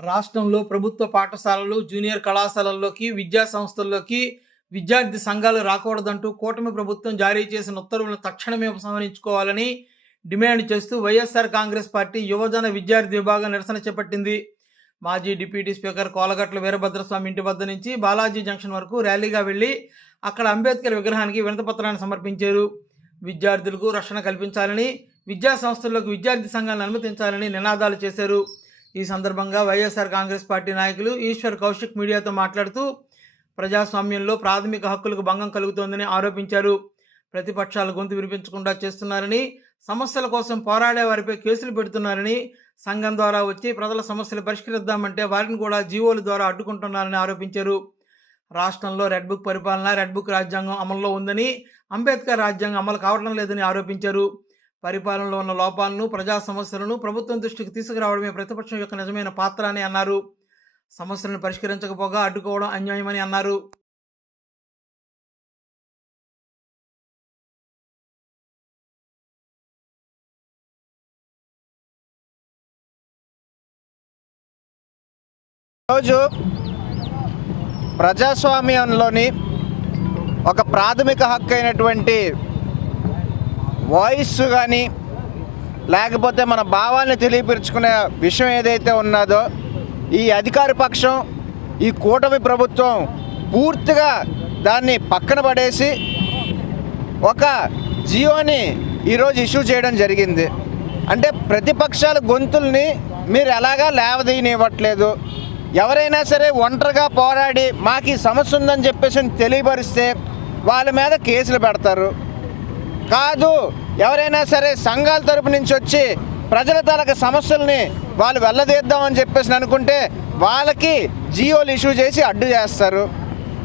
రాష్ట్రంలో ప్రభుత్వ పాఠశాలలు, జూనియర్ కళాశాలల్లోకి, విద్యా సంస్థల్లోకి విద్యార్థి సంఘాలు రాకూడదంటూ కూటమి ప్రభుత్వం జారీ చేసిన ఉత్తర్వులను తక్షణమే ఉపసంహరించుకోవాలని డిమాండ్ చేస్తూ వైఎస్ఆర్ కాంగ్రెస్ పార్టీ యువజన విద్యార్థి విభాగం నిరసన చేపట్టింది. మాజీ డిప్యూటీ స్పీకర్ కోలగట్ల వీరభద్రస్వామి ఇంటి వద్ద నుంచి బాలాజీ జంక్షన్ వరకు ర్యాలీగా వెళ్లి అక్కడ అంబేద్కర్ విగ్రహానికి వినతిపత్రాన్ని సమర్పించారు. విద్యార్థులకు రక్షణ కల్పించాలని, విద్యా సంస్థల్లోకి విద్యార్థి సంఘాలను అనుమతించాలని నినాదాలు చేశారు. ఈ సందర్భంగా వైఎస్ఆర్ కాంగ్రెస్ పార్టీ నాయకులు ఈశ్వర్ కౌశిక్ మీడియాతో మాట్లాడుతూ ప్రజాస్వామ్యంలో ప్రాథమిక హక్కులకు భంగం కలుగుతోందని ఆరోపించారు. ప్రతిపక్షాల గొంతు వినిపించకుండా చేస్తున్నారని, సమస్యల కోసం పోరాడే వారిపై కేసులు పెడుతున్నారని, సంఘం ద్వారా వచ్చి ప్రజల సమస్యలు పరిష్కరిద్దామంటే వారిని కూడా జీవోల ద్వారా అడ్డుకుంటున్నారని ఆరోపించారు. రాష్ట్రంలో రెడ్ బుక్ పరిపాలన, రెడ్ బుక్ రాజ్యాంగం అమల్లో ఉందని, అంబేద్కర్ రాజ్యాంగం అమలు కావడం లేదని ఆరోపించారు. పరిపాలనలో ఉన్న లోపాలను, ప్రజా సమస్యలను ప్రభుత్వం దృష్టికి తీసుకురావడమే ప్రతిపక్షం యొక్క నిజమైన పాత్ర అని అన్నారు. సమస్యలను పరిష్కరించకపోగా అడ్డుకోవడం అన్యాయమని అన్నారు. రోజు ప్రజాస్వామ్యంలోని ఒక ప్రాథమిక హక్కు అయినటువంటి వాయిస్ కానీ లేకపోతే మన భావాల్ని తెలియపరుచుకునే విషయం ఏదైతే ఉన్నదో ఈ అధికార పక్షం, ఈ కూటమి ప్రభుత్వం పూర్తిగా దాన్ని పక్కన పడేసి ఒక జియోని ఈరోజు ఇష్యూ చేయడం జరిగింది. అంటే ప్రతిపక్షాల గొంతుల్ని మీరు ఎలాగా లేవదీయనివ్వట్లేదు. ఎవరైనా సరే ఒంటరిగా పోరాడి మాకు ఈ సమస్య ఉందని చెప్పేసి తెలియపరిస్తే వాళ్ళ మీద కేసులు పెడతారు. కాదు, ఎవరైనా సరే సంఘాల తరపు నుంచి వచ్చి ప్రజల తాలూకా సమస్యల్ని వాళ్ళు వెళ్ళదీద్దామని చెప్పేసి అనుకుంటే వాళ్ళకి జియోలు ఇష్యూ చేసి అడ్డు చేస్తారు.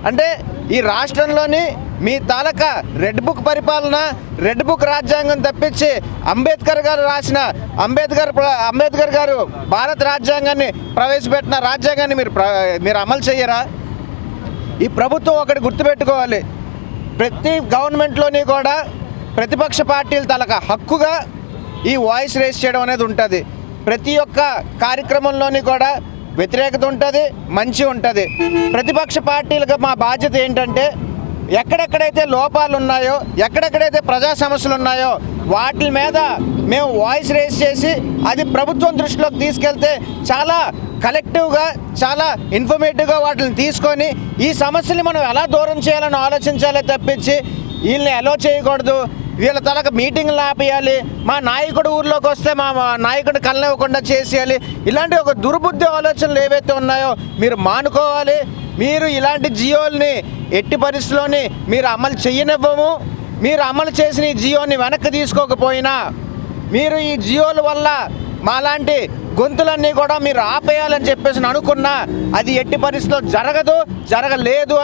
అంటే ఈ రాష్ట్రంలోని మీ తాలూకా రెడ్ బుక్ పరిపాలన, రెడ్ బుక్ రాజ్యాంగం తప్పించి అంబేద్కర్ గారు రాసిన అంబేద్కర్ గారు భారత రాజ్యాంగాన్ని ప్రవేశపెట్టిన రాజ్యాంగాన్ని మీరు అమలు చేయరా? ఈ ప్రభుత్వం ఒకటి గుర్తుపెట్టుకోవాలి, ప్రతి గవర్నమెంట్లోని కూడా ప్రతిపక్ష పార్టీల తాలూకా హక్కుగా ఈ వాయిస్ రేస్ చేయడం అనేది ఉంటుంది. ప్రతి ఒక్క కార్యక్రమంలోని కూడా వ్యతిరేకత ఉంటుంది, మంచి ఉంటుంది. ప్రతిపక్ష పార్టీలుగా మా బాధ్యత ఏంటంటే ఎక్కడెక్కడైతే లోపాలు ఉన్నాయో, ఎక్కడెక్కడైతే ప్రజా సమస్యలు ఉన్నాయో వాటి మీద మేము వాయిస్ రేస్ చేసి అది ప్రభుత్వం దృష్టిలోకి తీసుకెళ్తే చాలా కలెక్టివ్గా, చాలా ఇన్ఫర్మేటివ్గా వాటిని తీసుకొని ఈ సమస్యని మనం ఎలా దూరం చేయాలని ఆలోచించాలే తప్పించి వీళ్ళని అలో చేయకూడదు, వీళ్ళ తలక మీటింగ్లు ఆపేయాలి, మా నాయకుడు ఊర్లోకి వస్తే మా నాయకుడు కలనివ్వకుండా చేసేయాలి, ఇలాంటి ఒక దుర్బుద్ధి ఆలోచనలు ఏవైతే ఉన్నాయో మీరు మానుకోవాలి. మీరు ఇలాంటి జియోల్ని ఎట్టి పరిస్థితుల్లోని మీరు అమలు చేయనివ్వము. మీరు అమలు చేసిన ఈ జియోని వెనక్కి తీసుకోకపోయినా, మీరు ఈ జియోల వల్ల మాలాంటి గొంతులన్నీ కూడా మీరు ఆపేయాలని చెప్పేసి అనుకున్నా అది ఎట్టి పరిస్థితుల్లో జరగదు, జరగలేదు.